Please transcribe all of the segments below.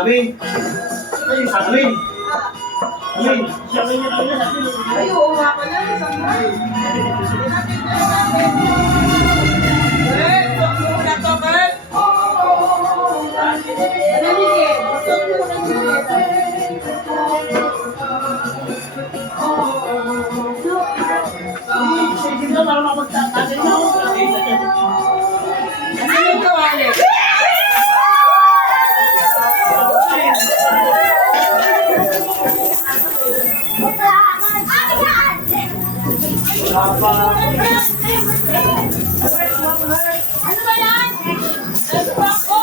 Amin. Ay, amin. Amin. Ay, oo nga pala. Bert, huwag mo na to, Bert. Manamigin. Huwag mo na to. Sige na, para mapagtatagay na ako. Ano yung kawali? Ano ba yan? Ano ba ako?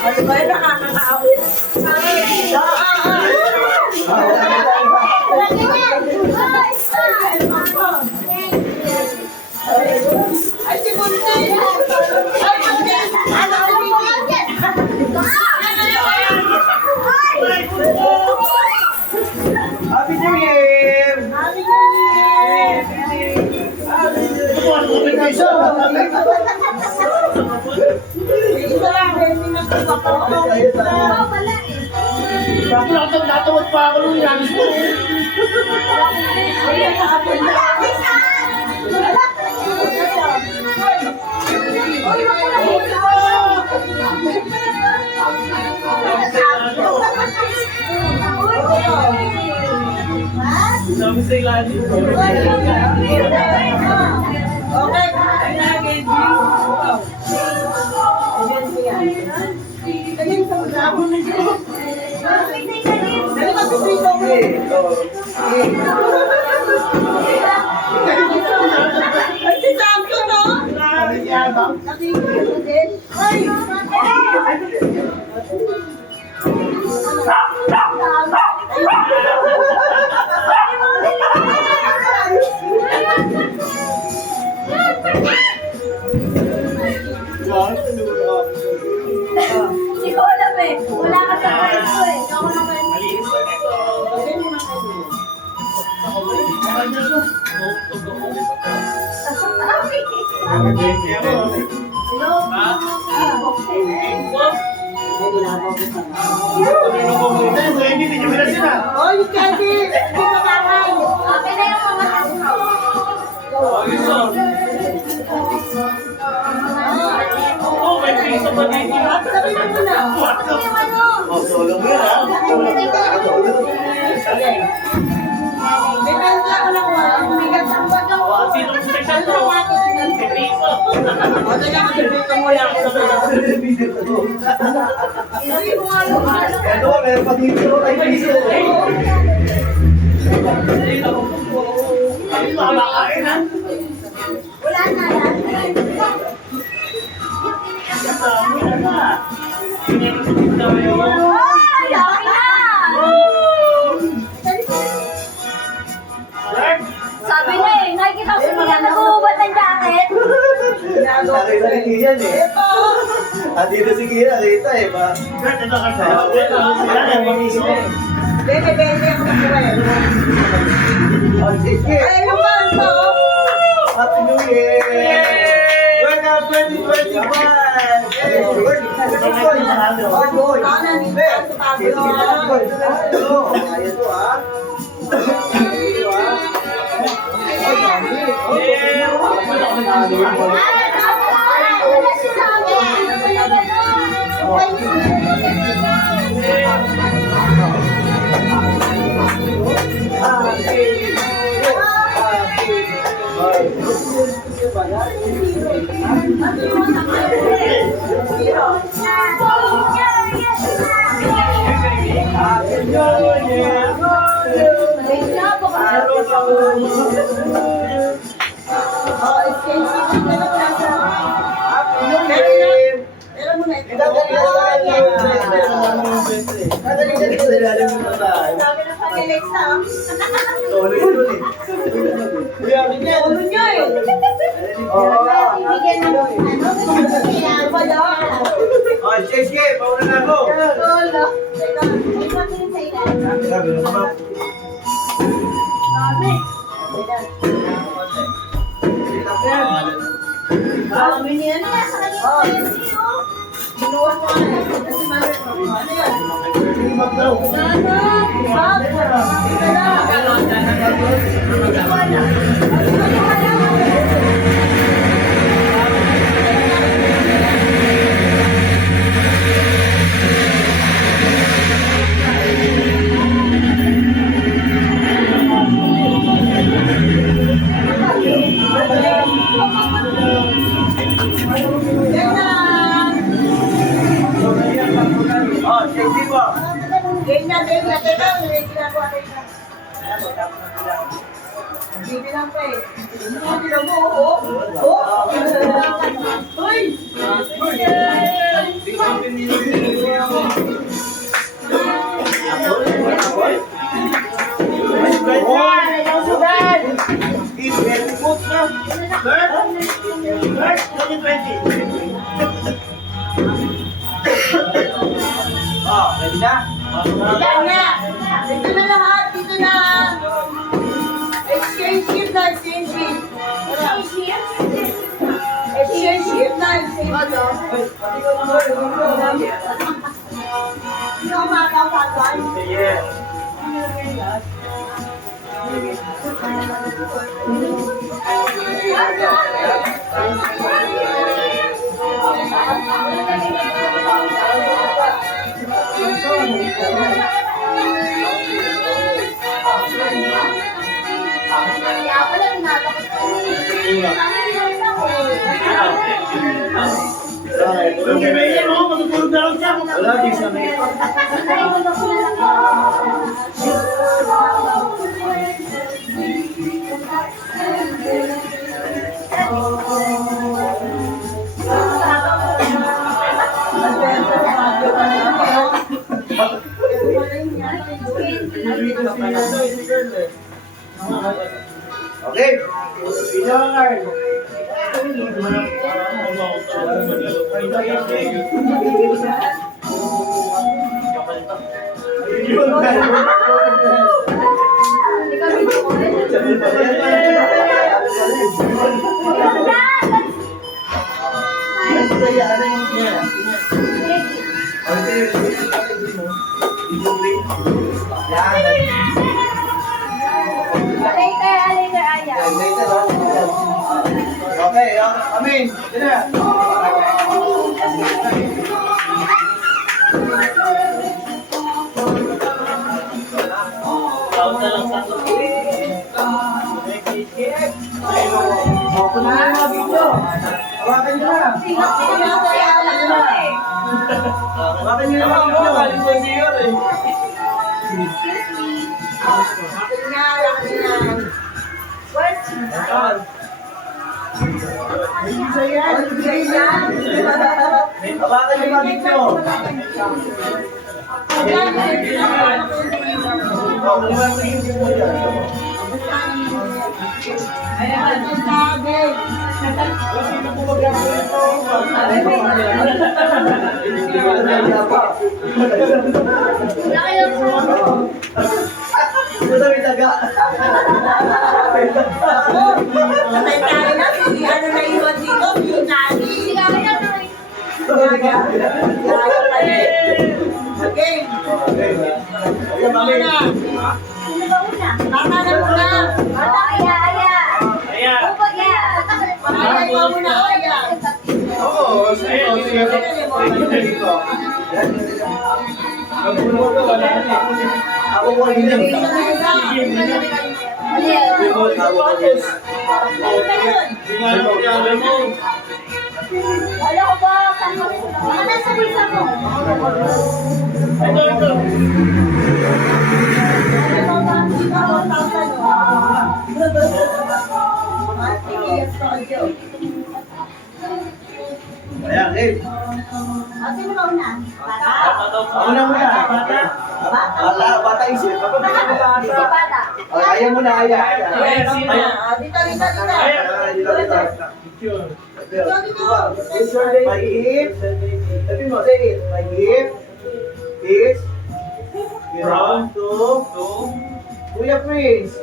Ano ba yung nakakakaawit? Ay, si Buntis! Ay, Buntis! Ano ka Happy New Year! Happy New Year! Isa lang, hindi na ito Natawad pa ako nung inalis mo. Sabi sa ilalim. Okay, ay naging Ganyan sa mga ako na dito. Ganyan ako dito. Ay, si Santo, no? Nakikita din. Ay! Hindi ko alam eh. Wala ka sa kwento eh. Ako naman. Oh, you can't be. Hindi mo kakay. Okay na yung mga Sabi mo muna. May kanta ko lang ba? Bigat ang baga ko. Ano nga ito? O, teka, magpipito mo lang. Hindi mo nga yung Ito, meron pa dito ay piso. Makakain ha? wala na lang. Ay, laki na! Sabi na eh, nakikita ko si Mia nag-uubad ng jacket. Nakita ni Kian eh. Ito. Dito si Kian, nakita eh. Bebe, bebe, ako na Sige. Ay, ano ba ito? Happy New Year! Welcome 2021! Kanan ni Ben sa Pablo. Wala si Sabi. Sige, pauna na ako. Sabi naman. Oh, binuwas mo na. Kasi mali ko. Ano yan? Oh, sexy po. Game na. Teka, may ginagawa tayo na. Bibilang pa eh. Bibilang mo, Uy! Oh, ready na? Yan na! Dito na lahat! Dito na! Exchange gift na! Exchange gift! Exchange gift na! Exchange gift! Sino ang makakapagay? Yes. Wala, di sa may. Okay. Pinangar. Okay, amin. Sina. Open na yung mga video. Hawakan nyo na. Hawakan nyo na mga video. Hawakan nyo mga video. May taga. Patay tayo na. Hindi ano na iwan dito. Pinani. Okay. Muna. Tama na muna. Ay, ikaw muna. Aya. Oo, sige. Ako po hindi. Wala ko ba? Ano nasa bulsa mo? Ito. Ayan, eh. Sino ba una? Bata? Ako na muna. Bata isip. Bata. Ayaw muna, ayaw. Dito. My gift. Sabi mo, say it. My gift is from to Kuya Prince.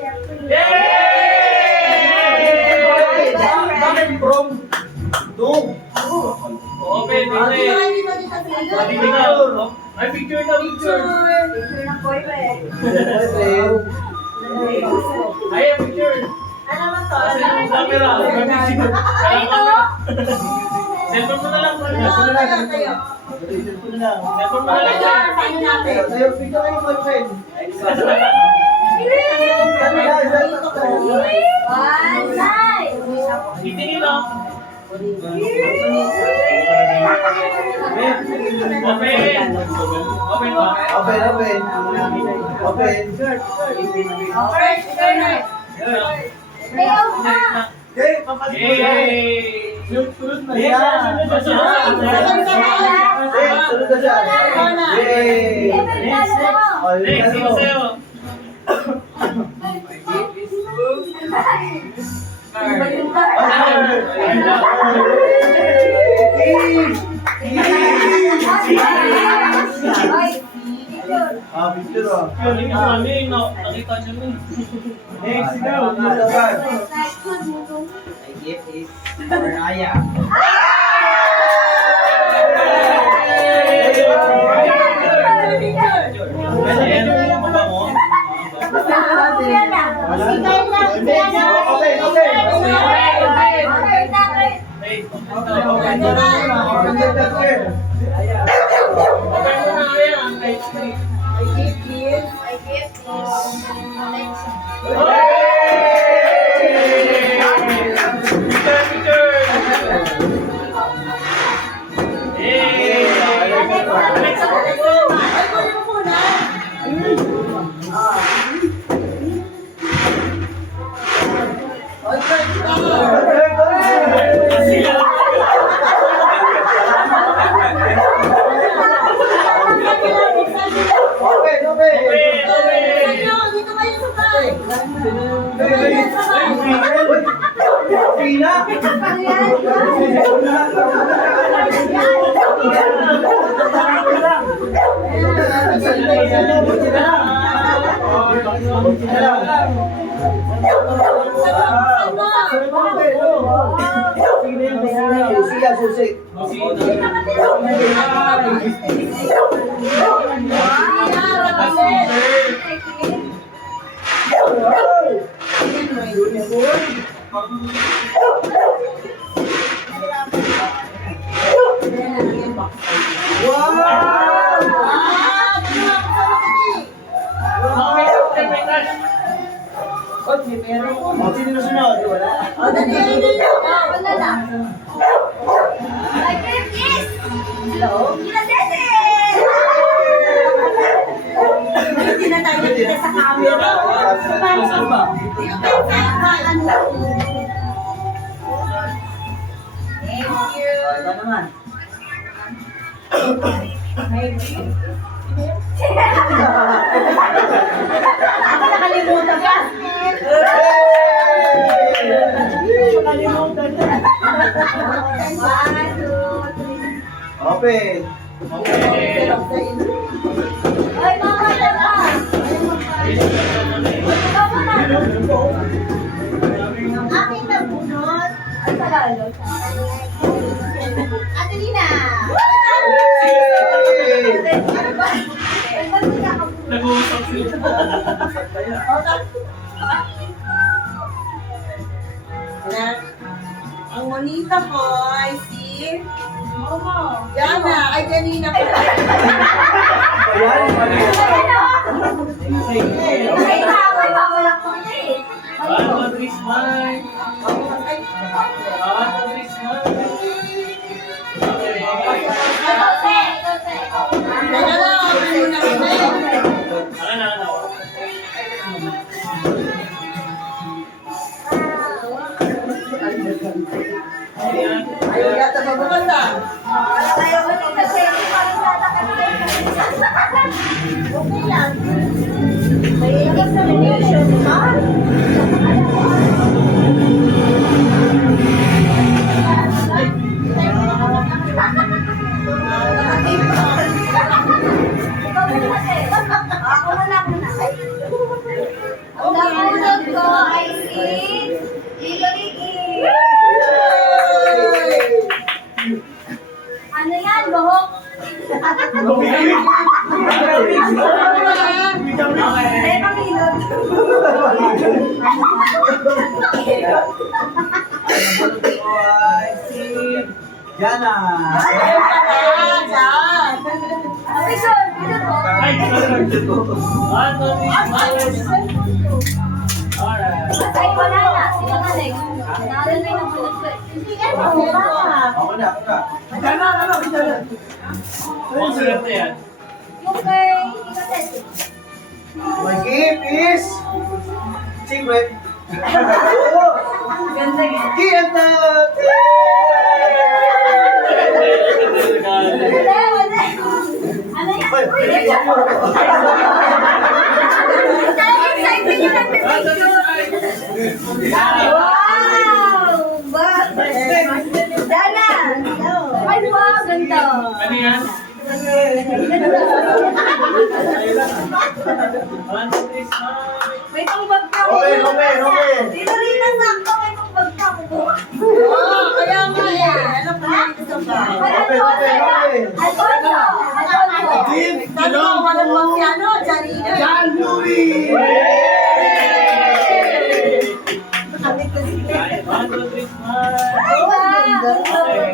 Bakit from to? Ay, picture na, picture. Picture ng boyfriend. Ay, picture. Ano naman to? Kasi yung camera. Ay, ito. Cellphone mo na lang. Tayo. Cellphone mo na lang. Tayo natin. Tayo, picture kayo, boyfriend. One side. Titingin lang. Open. Open ba? Open, open. Open. First, turn. Stay off na. Okay, papalit mo yan. Yay! Sunod na Yes, siya. sunod na siya. Okay, sunod na siya. Yay! Next, sino sa'yo? Ah, picture ah. Yun, yung ano yung nakita niyo nun. Next, go. Isa pa. My gift is Mariah. Open, open. Pina. Susi. Sino na sunod? Wala. Hindi na tayo nakita sa camera. Thank you. Ito naman. Ako nakalimutan ka. One, two, three. Open. Okay. Ay, mama, tama. Ang aking nabunot ay Tagalog. Ate Lina. Ano ba? Ano ba nakabunot? Nag-uusap sila. Ang monita ko ay si Momo. Jana. Ay, kanina ko. Ay, tawag pa wala ko eh. One, two, three, smile. Ay, One, two, three, smile. Okay. teka lang. Ano na rin? Ano? Ayaw yata magbukas ah. Ayaw ko din kasi parang tatakot. Okay lang. May explanation ha? Ako wala ko na. Ang namunod ko ay si Lilo Liki. Ano Jana. Ayun pala, saan? Ay, sir, dito po. Ay, one, two, three, smile. Alright. Ay, wala na. Sila ka next. Naaral na yung bulot ko eh. Hindi ka na. Ako na, ako na. Jana, Jana. Ang swerte yan. Yung kay Ikates. My gift is secret. Ganda yan. Ganda! Wala, wala. Ano yan? Excited yung nagpipicture. Wow! Ba? Dana! Ay, wow, ganda. Ano yan? One, two, three, smile. May pangbag ka. Okay, okay, okay. Dito rin na sakto, may pangbag ka. Oo, kaya nga eh. Ano pa yan ito ba? Okay, okay, okay. Alfonso! Alfonso! Sabi ko, walang magpiano, Janina. Jan Louis! Sabi ko siya. One, two, three, smile. Ay, wow!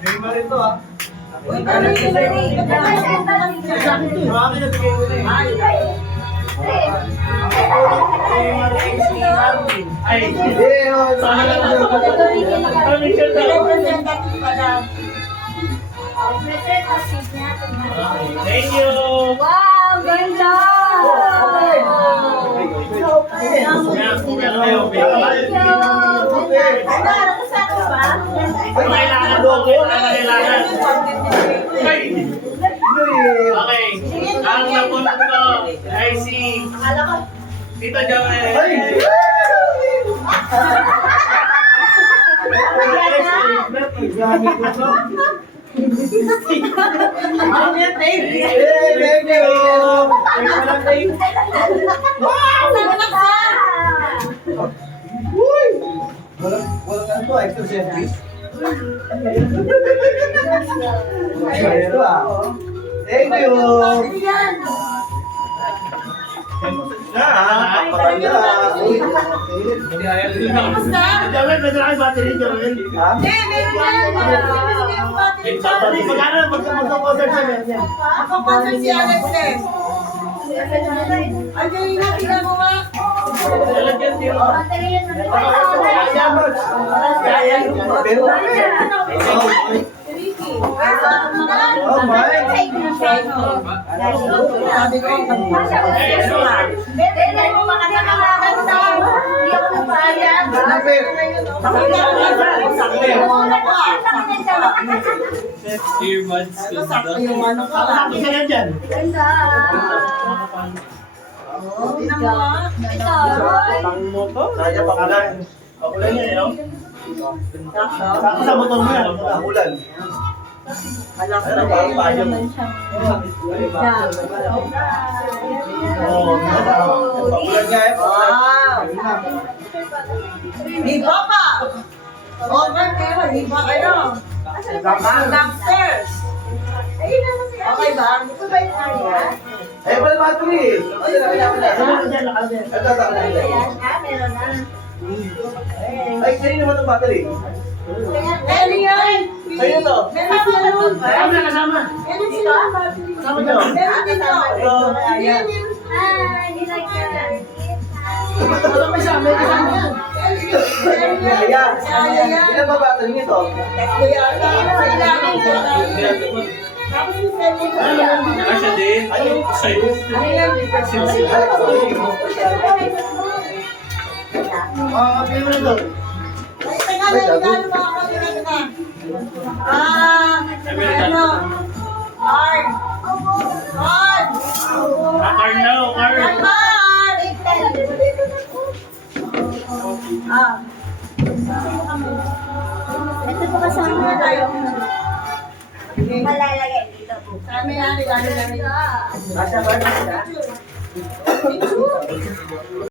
Neymar ito ah. Uy, kami yun na rin. Marami na bigay ko na eh. Ay, Eh, oh, sana lang ano, ako. Ano siya daw? Representative pa lang. Thank you. Wow, ganda! Ano, ano sa ako ba? Kailangan ko. Kailangan. Ay. Okay. Ang napunod ko ay si Akala ko, Tita Joel. Ay! ano yan, babe? Eh, thank you! Wow! Sabi na ka! Uy! Walang ano to, extra service? Ay, ito ah. Thank you! Ano yan? Kapaganda. Uy, Kamusta? Joel, may dala kayo battery, Joel. ha? Hindi, meron yan. Ay, battery. Magkano? Magkano-concert siya, meron. Ako concert si Alex eh. Ay, Janina, tingnan mo nga. Lalagyan din. Pero, Ricky. oh my! Sabi ko, Hindi mo makakakalaman sa hindi ako nagbayad. Earbuds. sakto yung ano ka. Sakto siya dyan. Ganda. Tingnan mo nga. Ito. Pang motor. Kaya pakulan. Pakulan niya, no? Sakto sa motor mo yan. Pakulan. Alam ko Ano na ba? eh. Payo mo. Pakulan nga eh. Wow! Iba pa! Over pero iba kayo. Downstairs. Okay ba? Ito ba yung area? Eh, wala battery. Ito, Meron na. ay, kanina naman itong battery. Ano yan? Sa'yo to. Meron sila nun. Kasama na kasama. Meron sila ng battery. Kasama nyo. Meron din to. Ito. Yan, yan. Ah, you like that? Wala may sama. May kasama yan. Kaya, Si Aya yan. ilan ba battery nito? Kuya, sa ilalim ko. Tapos yung cellphone ko yan. Asya din. Ayun. Sa'yo. Ano yan? Pili mo na ito. Ay, teka na, regalo mo ako. Teka na. Ano? Card. Card. Car now, car. Card. Ito po kasama tayo. Malalagay dito po. Kami na, regalo namin. Kasya ba?